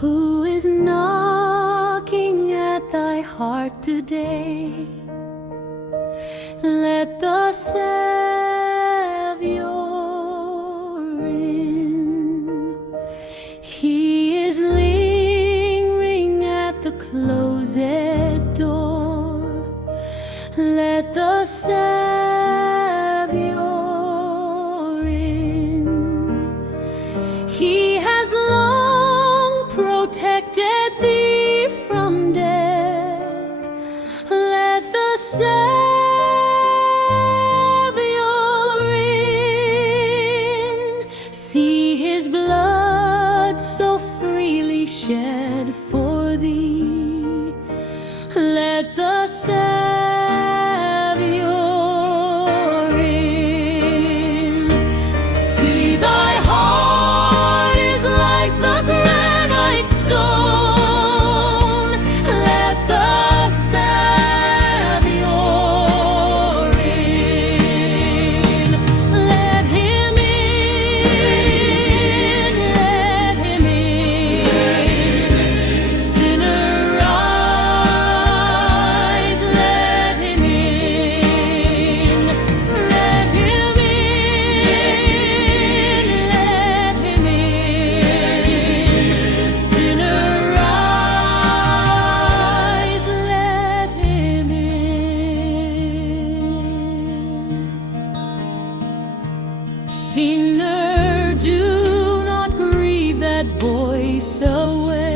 Who is knocking at thy heart today? Let the Sav-ior in. He is ling'ring at the clos-ed door. Let the Sav-ior in. He has long protected thee from death. Let the Sav-ior in. See his blood so freely shed for thee. Let the Sav-ior in. See, thy heart is like the granite stone. Let the Sav-ior in. Let him in. Let him in. Sinner, rise. Let him in. Let him in. Let him in. Sinner, rise. Let him in. Sin-ner, do not grieve that voice away.